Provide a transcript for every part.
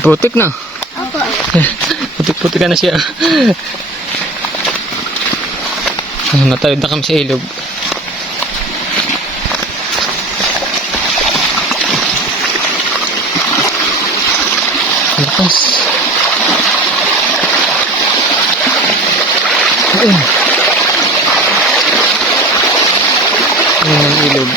Putik na. Opo. Putik-putik na siya. Natawid na kami sa ilog. Lakas. Ayun. Ayun ang ilog.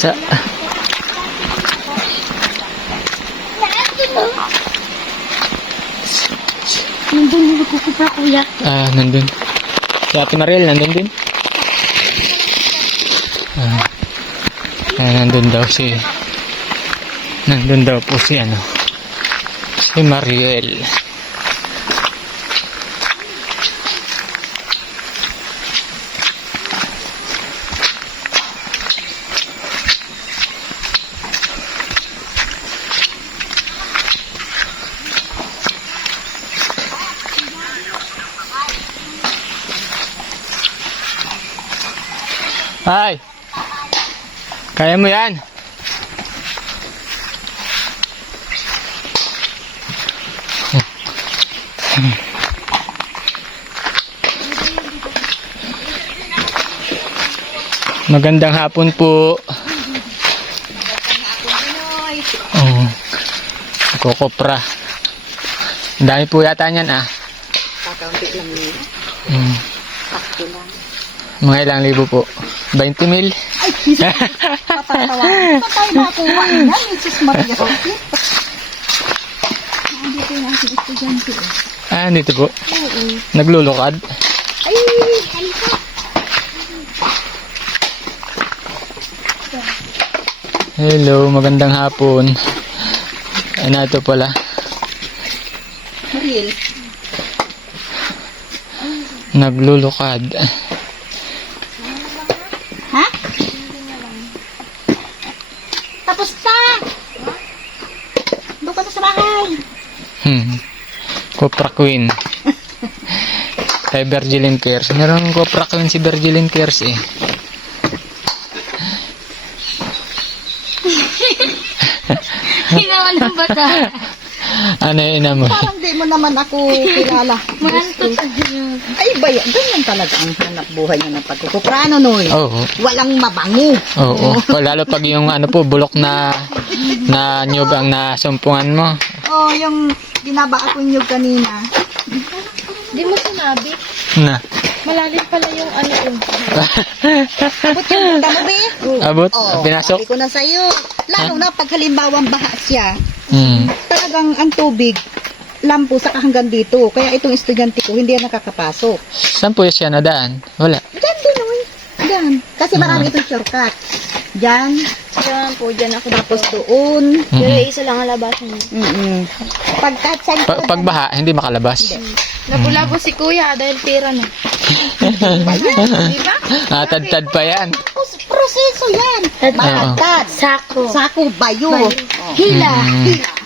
Sa Nandun yung nagkukupra, kuya. nandun. Si Ate Mariel, nandun din. Nandun daw po si si Mariel. Ay! Kaya mo yan? Magandang hapon po. Oh, kokopra. Ang dami po yata niyan Kakaunti lang nila. Sakto lang. Mga ilang libo po? 20 mil? Ay, patatawa. Patay na ako. Yan, Jesus Maria. Nandito yung aking estudyante. Dito po. Naglulukad. Ay, halika. Hello, magandang hapon. Na ito pala. Mariel. Naglulukad. Ha? Tapos na. Doon ka na sa bahay. Copra Queen. Kay Virgilin Cares. Meron Copra Queen si Virgilin Cares eh. Hinawan ng bata. Ano yun mo? Parang di mo naman ako kilala. Manantot. Ay, baya. Ganyan talaga ang hanap buhay niya ng pagkukuprano, Noy. Oo. Walang mabango. Oo. Lalo pag yung bulok na nyug ang nasumpungan mo. Oh, yung binaba ako nyug kanina. Di mo sinabi. Na. Malalim pala yung ano yun. Abot yung buta mo, be? Abot? Oh, Pinasok? sabi ko na sa'yo. Lalo na pag halimbawang baha siya, talagang ang tubig, lampo sa hanggang dito. Kaya itong estudyante ko, hindi yan nakakapasok. Saan po siya nadaan? Wala. Diyan din, Noy. Diyan. Kasi marami itong shortcut. Diyan. Diyan po, diyan ako. Tapos doon. Pero isa lang ang labasan niya. Pagka saan Pag baha, hindi makalabas. Nabulabo si kuya dahil pera na. Di ba? Tad pa yan. proseso yan. Mahatad. Sako. Sako, bayo. Hila.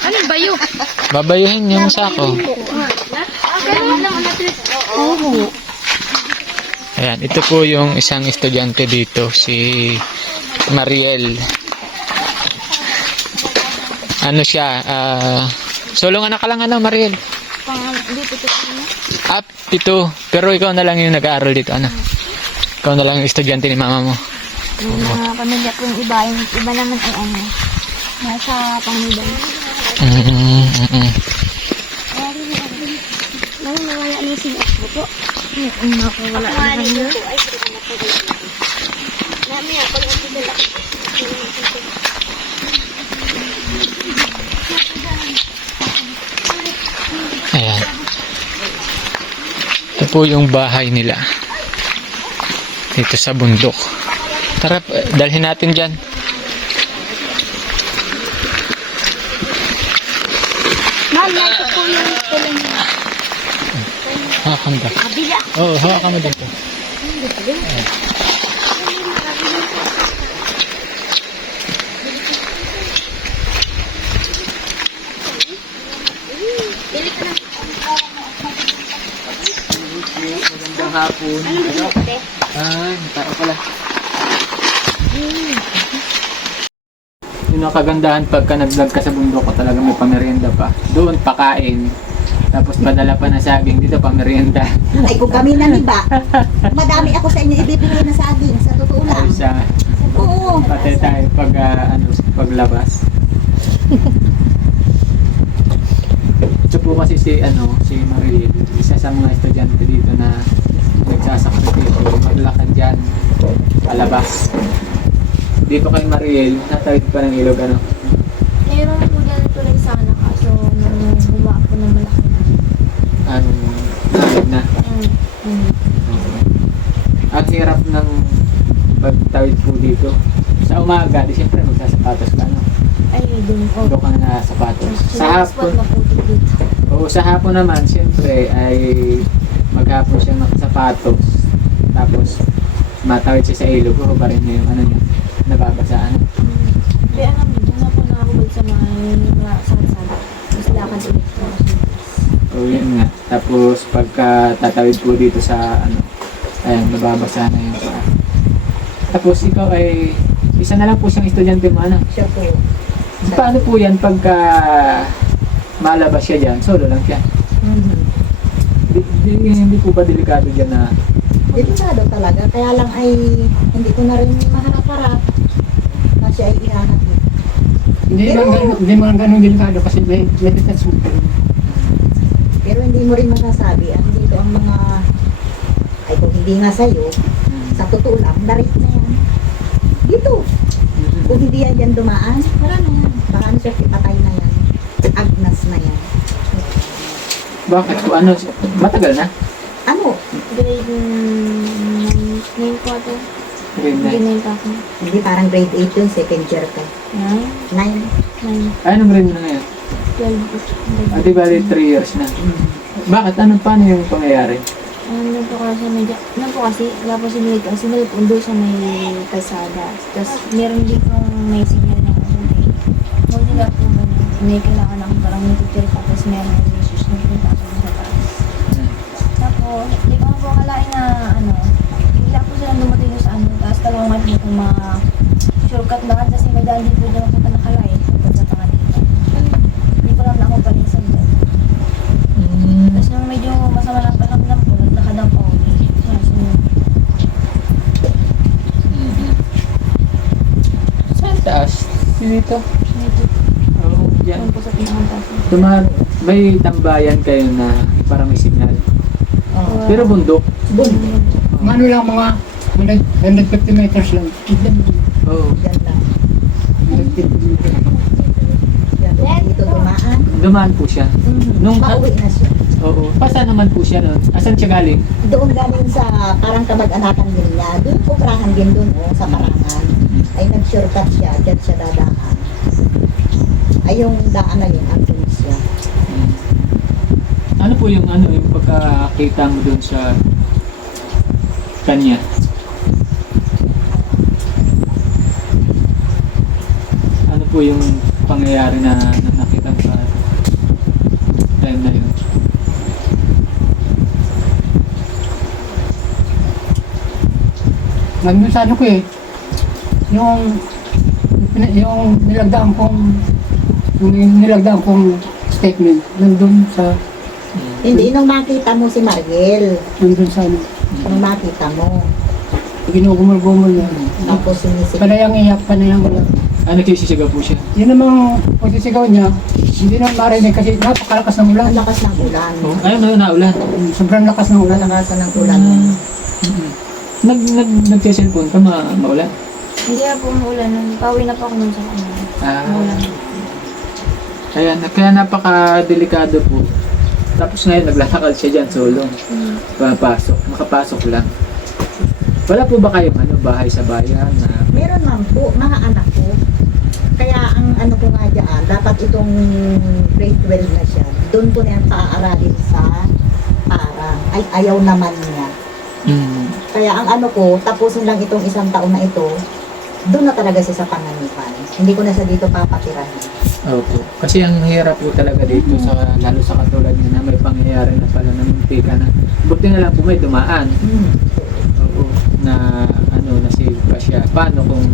Anong bayo? Babayuhin yung sako. Ganun naman natin. Oo. Ayan, ito po yung isang estudyante dito, si Mariel. Ano siya, sulong anak ka lang Mariel? Dito to. Pito. Pero ikaw na lang yung nag-aaral dito, Ikaw na lang yung estudyante ni mama mo. Yung mga pamilya ko yung iba, iba naman ay nasa Panginoon. Nawala na yung sinas mo po. Nakawala na kanya. Namaya, pag nagdala ko. Ayan. Ito po yung bahay nila. Dito sa bundok. Tara, dalhin natin dyan. Mama, ito po yung tulang niya. Hawakan ba? Kabila. Oo, hawakan mo dito. hapon. Anong gusto mo, te? Ay, tao pala. Yung nakagandahan pagka nag-vlog ka sa bundok ko talaga may pamerienda pa. Doon pakain. Tapos padala pa na saging dito pamerienda. Ay, kung kami na ba, madami ako sa inyo ibibigay na saging, sa totoo lang. Ay sa Oo. pati tayo pag paglabas. Ito po kasi si Marie, isa sa mga estudyante dito na nagsasakripisyo maglakad dyan palabas. Dito kay Mariel, natawid pa ng ilog Meron po dyan tulay sana kaso nung gumawa po ng malaki. nalog na. Mm. At hirap ng pagtawid po dito. Sa umaga, di siyempre magsasapatos ka Ay, dun po. Doon ka na sapatos. Sa hapon, maputik dito. o sa hapon naman, siyempre ay maghapon siya nakasapatos. Tapos matawid siya sa ilog, puro pa rin niya yung niya, nababasaan. Kaya alam mo, doon na po nakakabag sa mga sasada. Tapos lakad ulit po. O yun nga. Tapos pagka tatawid po dito sa ayan, nababasa na yung paa. Tapos ikaw ay isa na lang po siyang estudyante mo Siya po. Paano po yan pagka malabas siya dyan? Solo lang siya. Mhm. Hindi po ba delikado dyan na Delikado talaga. Kaya lang ay hindi ko na rin maharap-harap na siya ay ihahatid. Hindi man ganun delikado kasi may detach mo. Pero hindi mo rin masasabi ang dito ang mga ay kung hindi nga sa'yo, sa totoo lang, narit na yan. Dito. Kung hindi yan dyan dumaan, wala na yan. Baka ano siya, patay na yan. Agnas na yan. bakit po matagal na? Ano? Grade 9 po ito. Grade Grade 9. 9 pa ako. Hindi parang grade 8 yun, second year ka. 9? 9. 9. Anong grade mo na ngayon? 12. Di ba 3 years na? Bakit? Paano yung pangyayari? Nandun po kasi medyo, nandun po kasi, wala po sinilip ko. Sinilip po doon sa may kalsada. Tapos meron din pong may signal na huli. Huli lang po ba may kailangan ako parang may teacher pa. Tapos meron may susunod po ako sa taas. Tapos, di ko po akalain na bigla po silang dumating sa tapos talagang may po mga shortcut na kasi may dahil din po dyan ako nakalay. Pagkatangan dito. Hindi ko lang na ako panisan doon. Tapos nung medyo masama lang palamdam po, naglakad ang pauli. Saan taas? Dito? Medyo, Oo, dyan. yun po sa pinakang May tambayan kayo na parang may signal. Oh. Pero bundok. Ano lang mga 150 meters lang. Oo. Yan lang. 150 meters. Yan lang. Dito dumaan. Dumaan po siya. Nung Pauwi na siya. Oo. Pasa naman po siya nun? Asan siya galing? Doon galing sa parang kamag-anakan din niya. Doon po Prahan din doon sa Parangan. Ay nag-shortcut siya. Diyan siya dadaan. Ay yung daan na yun. Andun siya. Ano po yung yung pagkakita mo dun sa kanya? Ano po yung pangyayari na nakita mo sa time na yun? Nandun sa ano ko eh. Yung nilagdaan kong statement nandun sa Hindi, nung makita mo si Mariel. nandun sa ano. Nung makita mo. Ginugumul-gumul na. Tapos sinisip. Panayang iyak. Nagsisisigaw po siya. Yun namang pagsisigaw niya, hindi na marinig kasi napakalakas ng ulan. Ang lakas ng ulan. Oh, ayun na naulan. Sobrang lakas ng ulan. Malakasan ng ulan. Nagsiselfone ka maulan? Hindi na po umuulan. Pauwi na po ako nun sa kanila. Umuulan. Kaya napaka-delikado po. Tapos ngayon naglalakad siya dyan solo. Makapasok lang. Wala po ba kayong bahay sa bayan na Meron man po, mga anak ko. Kaya ang ano ko nga dyan, dapat itong grade 12 na siya. Doon ko na yan paaaralin sa para. Ay, ayaw naman niya. Kaya ang ano ko, tapusin lang itong 1 taon na ito, doon na talaga siya sa panganipan. Hindi ko na siya dito papatirahin. Opo. Kasi ang hirap po talaga dito sa lalo sa katulad niya na may pangyayari na pala ng muntika na buti na lang po may dumaan. Oo. Na ano na-save pa siya. Paano kung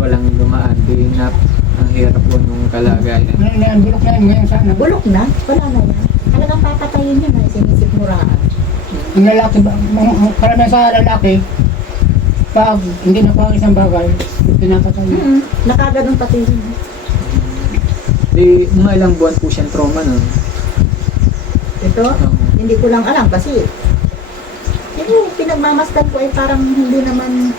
walang dumaan? Di na ang hirap po nung kalagayan. Ano na yan, bulok na yan ngayon sana. Bulok na, wala na yan. Talagang papatayin niya na sinisip muraan. Ang lalaki ba, karamihan sa lalaki, pag hindi nakuha ang isang bagay, pinapatay niya. Nakaganong pati yun. Di mga ilang buwan po siyang trauma nun. Ito, Oo. hindi ko lang alam kasi yung pinagmamasdan ko ay parang hindi naman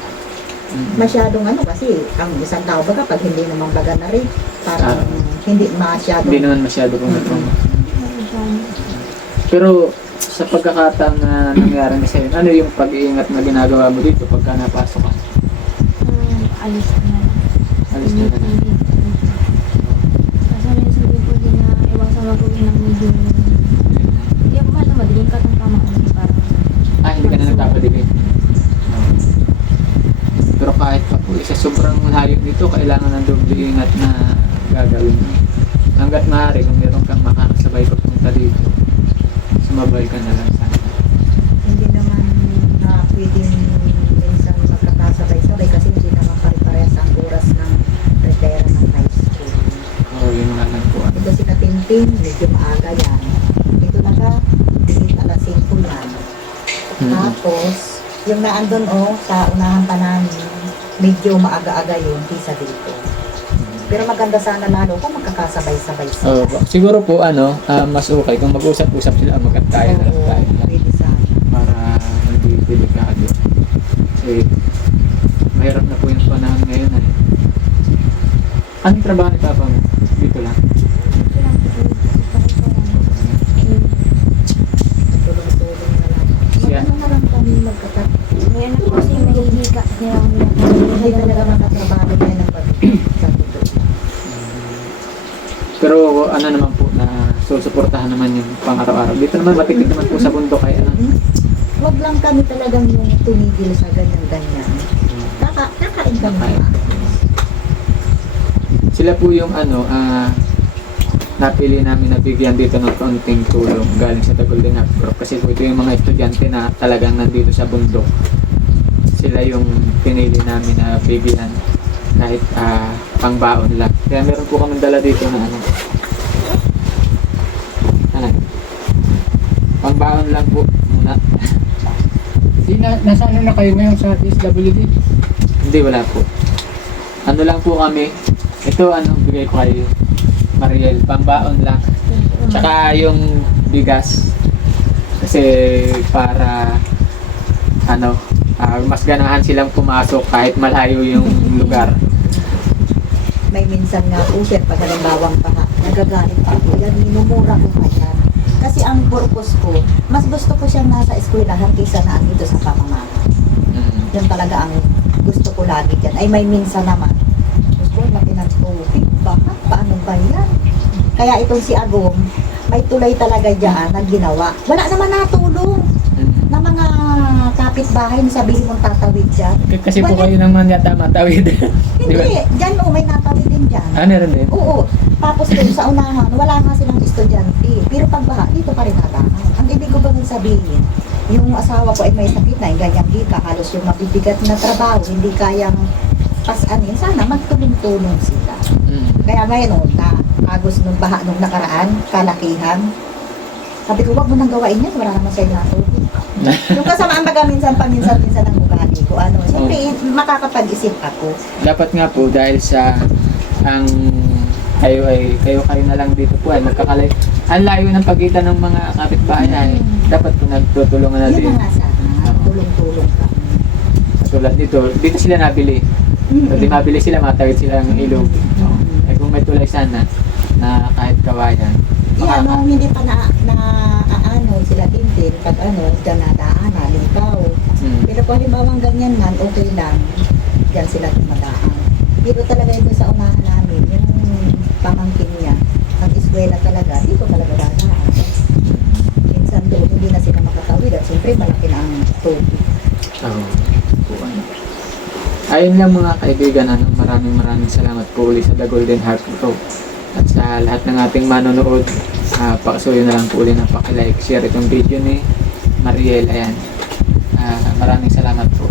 masyadong ano kasi ang isang tao baga pag hindi naman baga na rin parang hindi masyadong Hindi naman masyado pong may trauma. Pero sa pagkakataong na nangyari na sa'yo, ano yung pag-iingat na ginagawa mo dito pagka napasok ka? Alis na. Alis na ka na. Kasi minsan din po din na iwasan ako ng medyo yung mahal na madaling katamtamaan parang Hindi ka na nagpapaligay. Pero kahit pa po, isa sobrang layo dito, kailangan ng doble ingat na gagawin mo. Hanggat maaari, kung meron kang makakasabay papunta dito, sumabay ka na lang sana. hindi naman na pwedeng minsan magkakasabay-sabay kasi hindi naman pare-parehas ang oras ng retira ng high school. Oo, yun nga lang po. Ito si Natintin, medyo maaga yan. Ito na ka, digit alas 5 yan. Tapos, yung naandun sa unahan pa namin, medyo maaga-aga yun kisa dito. Pero maganda sana lalo kung magkakasabay-sabay sila. Siguro po, mas okay kung mag-usap-usap sila, magkataya na lang tayo lang Pwede sana. para hindi delikado. Kasi mahirap na po yung panahon ngayon eh. Anong trabaho ni Papa mo? Dito lang. Tulong-tulong na lang. Siya. Ano na lang kami magkakasabay. may ano po kasi may hika kaya ako Hindi talaga makatrabaho yan ng sa tuto. Pero ano naman po na susuportahan naman yung pang-araw-araw. Dito naman matikit naman po sa bundok kaya Huwag lang kami talagang yung tumigil sa ganyan-ganyan. Kakain kami. Kakain. Sila po yung napili namin na bigyan dito ng konting tulong galing sa The Golden Heart Group kasi po ito yung mga estudyante na talagang nandito sa bundok. Sila yung pinili namin na bigyan kahit pangbaon lang. Kaya meron po kami dala dito na pangbaon lang po muna. Nasa ano na kayo ngayon sa DSWD? Hindi, wala po. Ano lang po kami, ito bigay ko kay Mariel, pambaon lang. Tsaka yung bigas. Kasi para mas ganahan silang pumasok kahit malayo yung lugar. May minsan nga po sir, pag halimbawang nagagalit ako, yan, minumura ko pa yan. Kasi ang purpose ko, mas gusto ko siyang nasa eskwelahan kaysa na andito sa pamamahan. Yan talaga ang gusto ko lagi dyan. Ay may minsan naman, gusto ko laki ng tubig, bakit? Paano ba yan? Kaya itong si Agong, may tulay talaga dyan na ginawa. Wala naman natulong na mga kapitbahay na sabihin mong tatawid dyan. Kasi po kayo naman yata matawid. Hindi, dyan may natawid din dyan. Meron din. Oo. Tapos dun sa unahan, wala nga silang estudyante. Pero pagbaha, dito pa rin nadaan. Ang ibig ko bang sabihin, yung asawa ko ay may sakit na, yung ganyang hika, halos yung mabibigat na trabaho, hindi kayang pasanin. Sana magtulong-tulong sila. Kaya ngayon, na agos nung baha nung nakaraan, kalakihan, sabi ko, wag mo nang gawain yan, wala naman sa'yo natulog. Yung kasamaan baga minsan ng ugali ko, siyempre, makakapag-isip ako. Dapat nga po dahil sa kayo na lang dito po ay magkakalay. Ang layo ng pagitan ng mga kapitbahay ay dapat po nagtutulungan na Yun din. na nga sana, tulong-tulong ka. Katulad dito sila nabili. Pwede mabili sila, matawid sila ng ilog. Kung may tulay sana na kahit kawayan. Hindi pa sila tintin pag dyan nadaan, limbaw. Pero kung halimbawang ganyan man, okay lang. Dyan sila tumadaan. Pero talaga ito sa unahan namin, yung pamangkin niya, ang eskwela talaga, dito talaga dadaan. Minsan doon, hindi na sila makatawid at siyempre malaki na ang tubig. Ayun lang mga kaibigan, ano, maraming salamat po uli sa The Golden Heart Pro. At sa lahat ng ating manonood, pakisuyo na lang po uli ng paki-like, share itong video ni Mariel. Ayan. Maraming salamat po.